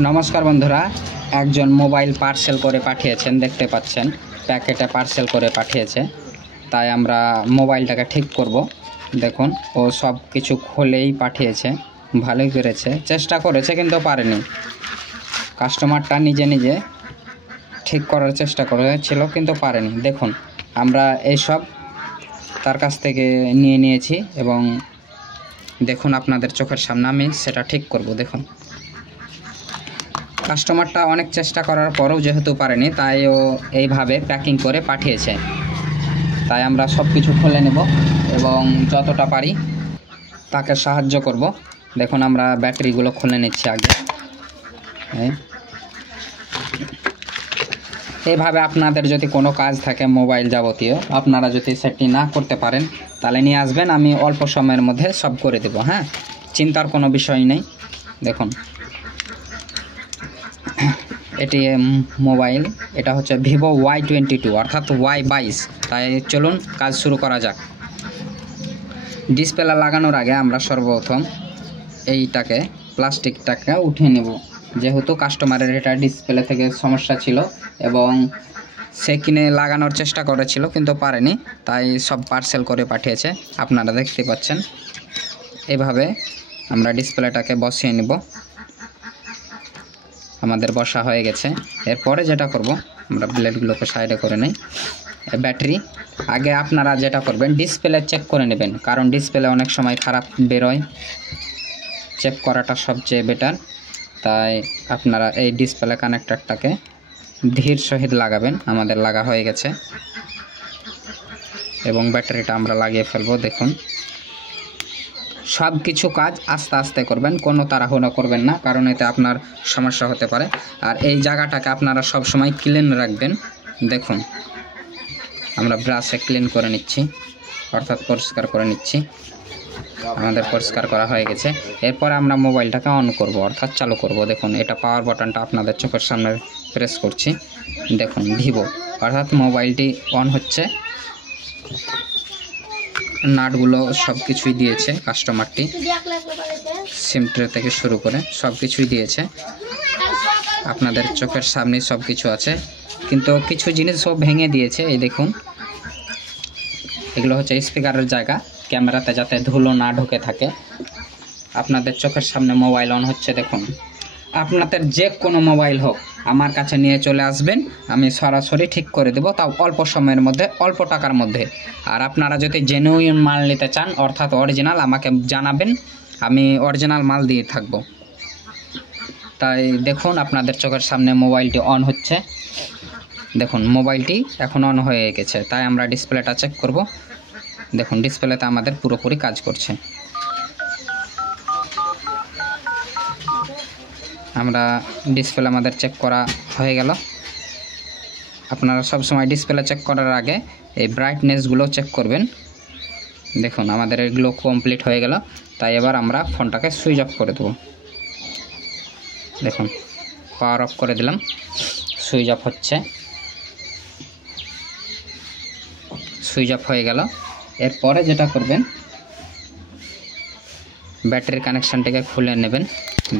नमस्कार बंधुरा एकजन मोबाइल पार्सेल करे पाठिয়েছেন देखते पाচ্ছেন पैकेटे पार्सेल करे पाठिয়েছে তাই আমরা মোবাইলটাকে ঠিক করব। দেখুন ও সব কিছু খুলেই পাঠিয়েছে, ভালোই করেছে, চেষ্টা করেছে কিন্তু পারেনি। কাস্টমারটা নিজে নিজে ঠিক করার চেষ্টা করেছিল কিন্তু পারেনি। দেখুন আমরা এই সব তার কাছ থেকে নিয়ে নিয়েছি এবং দেখুন আপনাদের চোখের সামনে আমি সেটা ঠিক করব। দেখুন কাস্টমারটা অনেক চেষ্টা করার পরেও যেহেতু পারেনি তাই ও এইভাবে প্যাকিং করে পাঠিয়েছে। তাই আমরা সব কিছু খুলে নেব এবং যতটা পারি তাকে সাহায্য করব। দেখুন আমরা ব্যাটারিগুলো খুলে নিচ্ছি আগে। এইভাবে আপনাদের যদি কোনো কাজ থাকে মোবাইল যাবতীয়, আপনারা যদি সেটি না করতে পারেন তাহলে নিয়ে আসবেন, আমি অল্প সময়ের মধ্যে সব করে দেব। হ্যাঁ, চিন্তার কোনো বিষয় নেই। দেখুন এটি মোবাইল, এটা হচ্ছে ভিভো Y22 অর্থাৎ Y22। তাই চলুন কাজ শুরু করা যাক। ডিসপ্লে লাগানোর আগে আমরা সর্বপ্রথম এইটাকে প্লাস্টিকটাকে উঠিয়ে নেব, যেহেতু কাস্টমারের এটা ডিসপ্লে থেকে সমস্যা ছিল এবং সে কিনে লাগানোর চেষ্টা করেছিল কিন্তু পারেনি, তাই সব পার্সেল করে পাঠিয়েছে। আপনারা দেখতে পাচ্ছেন এভাবে আমরা ডিসপ্লেটাকে বসিয়ে নেব। আমাদের বসা হয়ে গেছে। এরপরে যেটা করব আমরা ব্লেডগুলোকে সাইডে করে নেই। ব্যাটারি আগে আপনারা যেটা করবেন ডিসপ্লে চেক করে নেবেন, কারণ ডিসপ্লে অনেক সময় খারাপ বেরোয়, চেক করাটা সবচেয়ে বেটার। তাই আপনারা এই ডিসপ্লে কানেক্টরটাকে ধীর সহিত লাগাবেন। আমাদের লাগা হয়ে গেছে এবং ব্যাটারিটা আমরা লাগিয়ে ফেলবো। দেখুন সব কিছু কাজ আস্তে আস্তে করবেন, কোনো তাড়াহুড়ো করবেন না, কারণ এতে আপনার সমস্যা হতে পারে। আর এই জায়গাটাকে আপনারা সব সময় ক্লিন রাখবেন। দেখুন আমরা ব্রাশে ক্লিন করে নিচ্ছি, অর্থাৎ পরিষ্কার করে নিচ্ছি। আমাদের পরিষ্কার করা হয়ে গেছে। এরপর আমরা মোবাইলটাকে অন করব, অর্থাৎ চালু করব। দেখুন এটা পাওয়ার বাটনটা আপনাদের চোখের সামনে প্রেস করছি। দেখুন ভিভো অর্থাৎ মোবাইলটি অন হচ্ছে। নাটগুলো সব কিছুই দিয়েছে কাস্টমারটি, সিম ট্রে থেকে শুরু করে সব কিছুই দিয়েছে। আপনাদের চোখের সামনে সব কিছু আছে, কিন্তু কিছু জিনিস সব ভেঙে দিয়েছে। এই দেখুন এগুলো হচ্ছে স্পিকারের জায়গা, ক্যামেরাতে যাতে ধুলো না ঢুকে থাকে। আপনাদের চোখের সামনে মোবাইল অন হচ্ছে। দেখুন আপনাদের যে কোনো মোবাইল হোক আমার কাছে নিয়ে চলে আসবেন, আমি সরাসরি ঠিক করে দেব, তাও অল্প সময়ের মধ্যে, অল্প টাকার মধ্যে। আর আপনারা যদি জেনুইন মাল নিতে চান অর্থাৎ অরিজিনাল, আমাকে জানাবেন, আমি অরিজিনাল মাল দিয়ে থাকব। তাই দেখুন আপনাদের চোখের সামনে মোবাইলটি অন হচ্ছে। দেখুন মোবাইলটি এখন অন হয়ে গেছে। তাই আমরা ডিসপ্লেটা চেক করব। দেখুন ডিসপ্লেতে আমাদের পুরোপুরি কাজ করছে। আমরা ডিসপ্লে আমাদের চেক করা হয়ে গেল। আপনারা সব সময় ডিসপ্লে চেক করার আগে এই ব্রাইটনেসগুলো চেক করবেন। দেখুন আমাদের এগুলো কমপ্লিট হয়ে গেল। তাই এবার আমরা ফোনটাকে সুইচ অফ করে দেব। দেখুন পাওয়ার অফ করে দিলাম, সুইচ অফ হচ্ছে। সুইচ অফ হয়ে গেল। এরপরে যেটা করবেন ব্যাটারি কানেকশানটিকে খুলে নেবেন।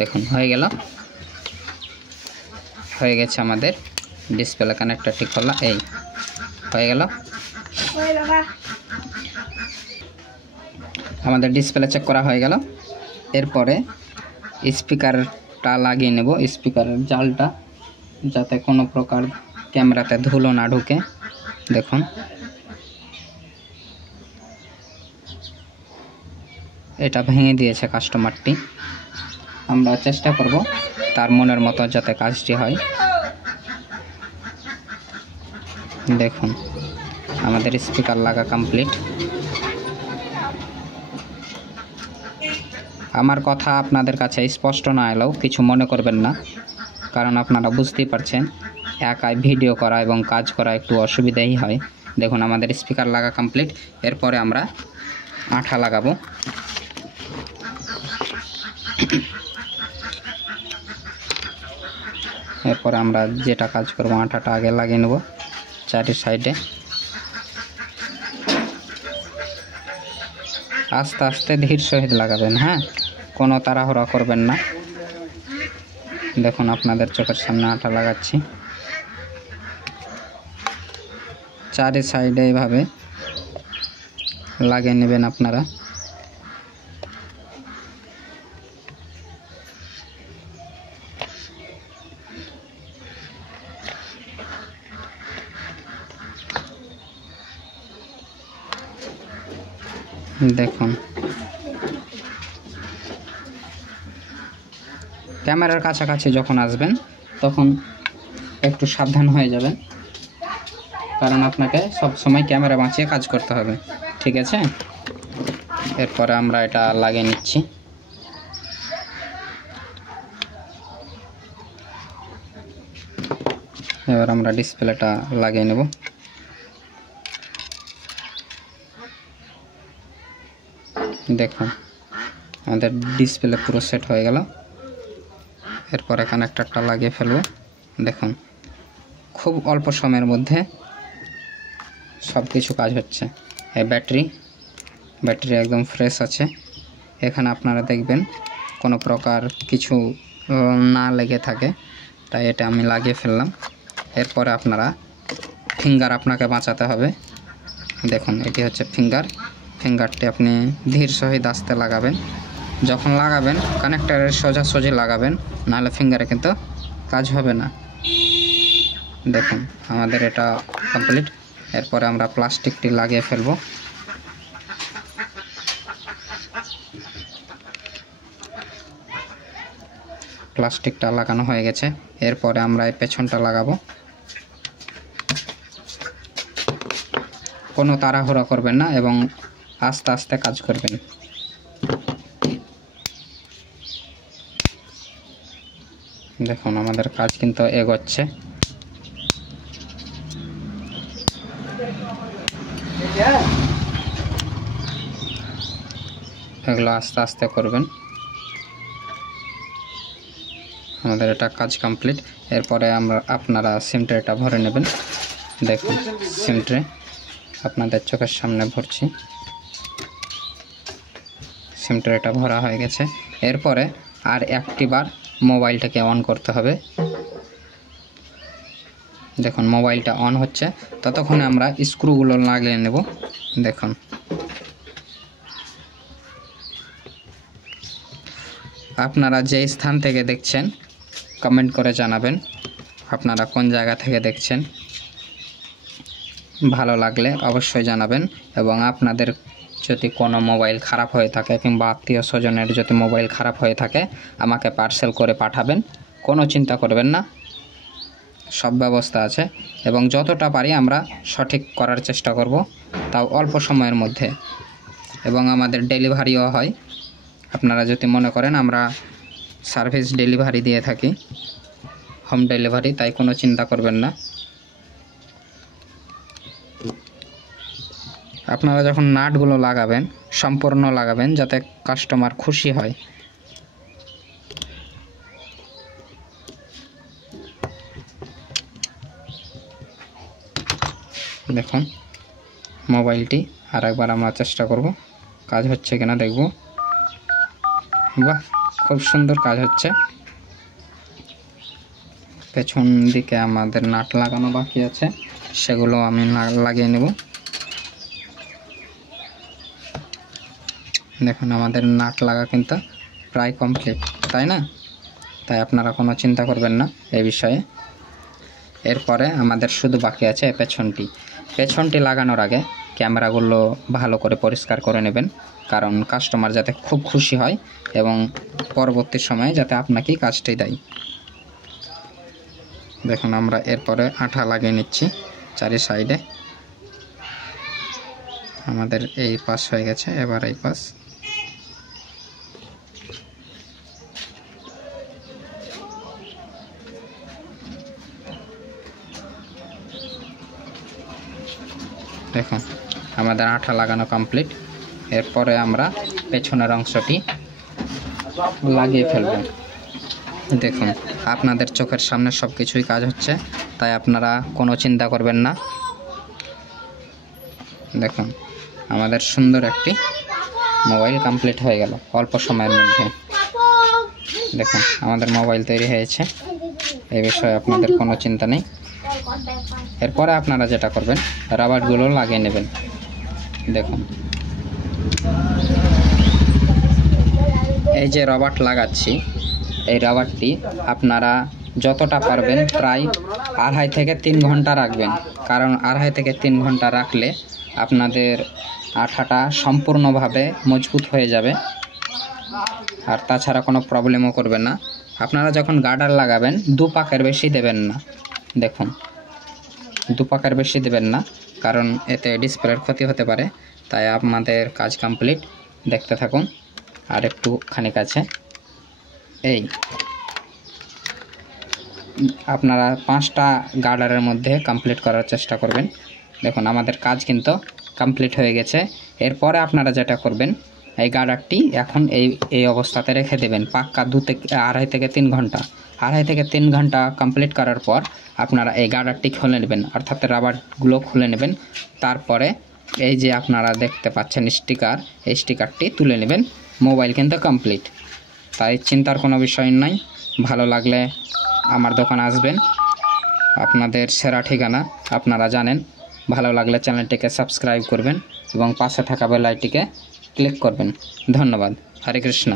দেখুন হয়ে গেল, হয়ে গেছে আমাদের ডিসপ্লে কানেক্টরটি খোলা। এই হয়ে গেল, আমাদের ডিসপ্লে চেক করা হয়ে গেল। এরপরে স্পিকারটা লাগিয়ে নেব, স্পিকারের জালটা, যাতে কোনো প্রকার ক্যামেরাতে ধুলো না ঢুকে। দেখুন এটা ভেঙে দিয়েছে কাস্টমারটি। আমরা চেষ্টা করব তার মনের মতো যাতে কাজটি হয়। দেখুন আমাদের স্পিকার লাগা কমপ্লিট। আমার কথা আপনাদের কাছে স্পষ্ট না এলেও কিছু মনে করবেন না, কারণ আপনারা বুঝতেই পারছেন একাই ভিডিও করা এবং কাজ করা একটু অসুবিধাই হয়। দেখুন আমাদের স্পিকার লাগা কমপ্লিট। এরপরে আমরা আঠা লাগাবো। এরপর আমরা যেটা কাজ করব আঠাটা আগে লাগিয়ে নেব চারি সাইডে। আস্তে আস্তে ধীর সহিত লাগাবেন। হ্যাঁ, কোনো তাড়াহুড়া করবেন না। দেখুন আপনাদের চোখের সামনে আঠা লাগাচ্ছি। চারি সাইডে এইভাবে লাগিয়ে নেবেন আপনারা। দেখুন ক্যামেরার কাছাকাছি যখন আসবেন তখন একটু সাবধান হয়ে যাবেন, কারণ আপনাকে সব সময় ক্যামেরা বাঁচিয়ে কাজ করতে হবে, ঠিক আছে? এরপরে আমরা এটা লাগিয়ে নিচ্ছি। এবার আমরা ডিসপ্লেটা লাগিয়ে নেব। দেখুন আমাদের ডিসপ্লে পুরো সেট হয়ে গেল। এরপরে কানেক্টরটা লাগিয়ে ফেলব। দেখুন খুব অল্প সময়ের মধ্যে সব কিছু কাজ হচ্ছে। এই ব্যাটারি একদম ফ্রেশ আছে। এখানে আপনারা দেখবেন কোনো প্রকার কিছু না লেগে থাকে, তাই এটা আমি লাগিয়ে ফেললাম। এরপরে আপনারা ফিঙ্গার আপনাকে বাঁচাতে হবে। দেখুন এটি হচ্ছে ফিঙ্গারটি আপনি ধীর সহিত আস্তে লাগাবেন। যখন লাগাবেন কানেক্টরের সোজাসুজি লাগাবেন, নাহলে ফিঙ্গারে কিন্তু কাজ হবে না। দেখুন আমাদের এটা কমপ্লিট। এরপরে আমরা প্লাস্টিকটি লাগিয়ে ফেলব। প্লাস্টিকটা লাগানো হয়ে গেছে। এরপরে আমরা এই পেছনটা লাগাবো। কোনো তাড়াহুড়া করবেন না এবং আস্তে আস্তে কাজ করবেন। দেখুন আমাদের কাজ কিন্তু এগোচ্ছে। এগুলো আস্তে আস্তে করবেন। আমাদের এটা কাজ কমপ্লিট। এরপরে আপনারা সিমট্রেটা ভরে নেবেন। দেখুন সিমট্রে আপনাদের চোখের সামনে ভরছি। সিমট্রেটা ভরা হয়ে গেছে। এরপরে আর একটিবার মোবাইলটাকে অন করতে হবে। দেখুন মোবাইলটা অন হচ্ছে, ততক্ষণে আমরা স্ক্রুগুলো লাগিয়ে নেব। দেখুন আপনারা যে স্থান থেকে দেখছেন কমেন্ট করে জানাবেন আপনারা কোন জায়গা থেকে দেখছেন। ভালো লাগলে অবশ্যই জানাবেন। এবং আপনাদের যদি কোনো মোবাইল খারাপ হয়ে থাকে কিংবা আত্মীয় স্বজনের যদি মোবাইল খারাপ হয়ে থাকে আমাকে পার্সেল করে পাঠাবেন। কোনো চিন্তা করবেন না, সব ব্যবস্থা আছে এবং যতটা পারি আমরা সঠিক করার চেষ্টা করব, তাও অল্প সময়ের মধ্যে। এবং আমাদের ডেলিভারিও হয়। আপনারা যদি মনে করেন আমরা সার্ভিস ডেলিভারি দিয়ে থাকি, হোম ডেলিভারি, তাই কোনো চিন্তা করবেন না। আপনারা যখন নাটগুলো লাগাবেন সম্পূর্ণ লাগাবেন যাতে কাস্টমার খুশি হয়। দেখুন মোবাইলটি আর একবার আমরা চেষ্টা করব কাজ হচ্ছে কিনা দেখব। বাহ, খুব সুন্দর কাজ হচ্ছে। পেছন দিকে আমাদের নাট লাগানো বাকি আছে, সেগুলো আমি লাগিয়ে নেব। দেখুন আমাদের নাট লাগা কিন্তু প্রায় কমপ্লিট, তাই না? তাই আপনারা কোনো চিন্তা করবেন না এই বিষয়ে। এরপরে আমাদের শুধু বাকি আছে পেছনটি লাগানোর আগে ক্যামেরাগুলো ভালো করে পরিষ্কার করে নেবেন, কারণ কাস্টমার যাতে খুব খুশি হয় এবং পরবর্তী সময়ে যাতে আপনাকেই কাজটি দেয়। দেখুন আমরা এরপরে আঠা লাগিয়ে নিচ্ছি চারি সাইডে। আমাদের এই পাশ হয়ে গেছে, এবার এই পাশ। দেখুন আমাদের আঠা লাগানো কমপ্লিট। এরপরে আমরা পেছনের অংশটি লাগিয়ে ফেলব। দেখুন আপনাদের চোখের সামনে সব কিছুই কাজ হচ্ছে, তাই আপনারা কোনো চিন্তা করবেন না। দেখুন আমাদের সুন্দর একটি মোবাইল কমপ্লিট হয়ে গেল অল্প সময়ের মধ্যে। দেখুন আমাদের মোবাইল তৈরি হয়েছে, এই বিষয়ে আপনাদের কোনো চিন্তা নেই। এরপরে আপনারা যেটা করবেন, রাবারগুলো লাগিয়ে নেবেন। দেখুন এই যে রাবার লাগাচ্ছি, এই রাবারটি আপনারা যতটা পারবেন প্রায় 2.5 থেকে 3 ঘন্টা রাখবেন, কারণ 2.5 থেকে 3 ঘন্টা রাখলে আপনাদের আঠাটা সম্পূর্ণভাবে মজবুত হয়ে যাবে, আর তাছাড়া কোনো প্রবলেমও করবে না। আপনারা যখন গার্ডার লাগাবেন 2 পাকের বেশি দেবেন না। দেখুন 2 পাকের বেশি দেবেন না, কারণ এতে ডিসপ্লের ক্ষতি হতে পারে। তাই আপনাদের কাজ কমপ্লিট, দেখতে থাকুন। আর একটু খানিক আছে, এই আপনারা 5টা গার্ডারের মধ্যে কমপ্লিট করার চেষ্টা করবেন। দেখুন আমাদের কাজ কিন্তু কমপ্লিট হয়ে গেছে। এরপরে আপনারা যেটা করবেন, এই গার্ডারটি এখন এই অবস্থাতে রেখে দেবেন পাক্কা 2.5 থেকে 3 ঘন্টা। 2.5 থেকে 3 ঘন্টা কমপ্লিট করার পর আপনারা এই গার্ডারটি খুলে নেবেন, অর্থাৎ রাবারগুলো খুলে নেবেন। তারপরে এই যে আপনারা দেখতে পাচ্ছেন স্টিকার, এই স্টিকারটি তুলে নেবেন। মোবাইল কিন্তু কমপ্লিট, তাই চিন্তার কোনো বিষয় নাই। ভালো লাগলে আমার দোকানে আসবেন, আপনাদের সেরা ঠিকানা আপনারা জানেন। ভালো লাগলে চ্যানেলটিকে সাবস্ক্রাইব করবেন এবং পাশে থাকা বেল আইকনটিকে ক্লিক করবেন। ধন্যবাদ। হরে কৃষ্ণ।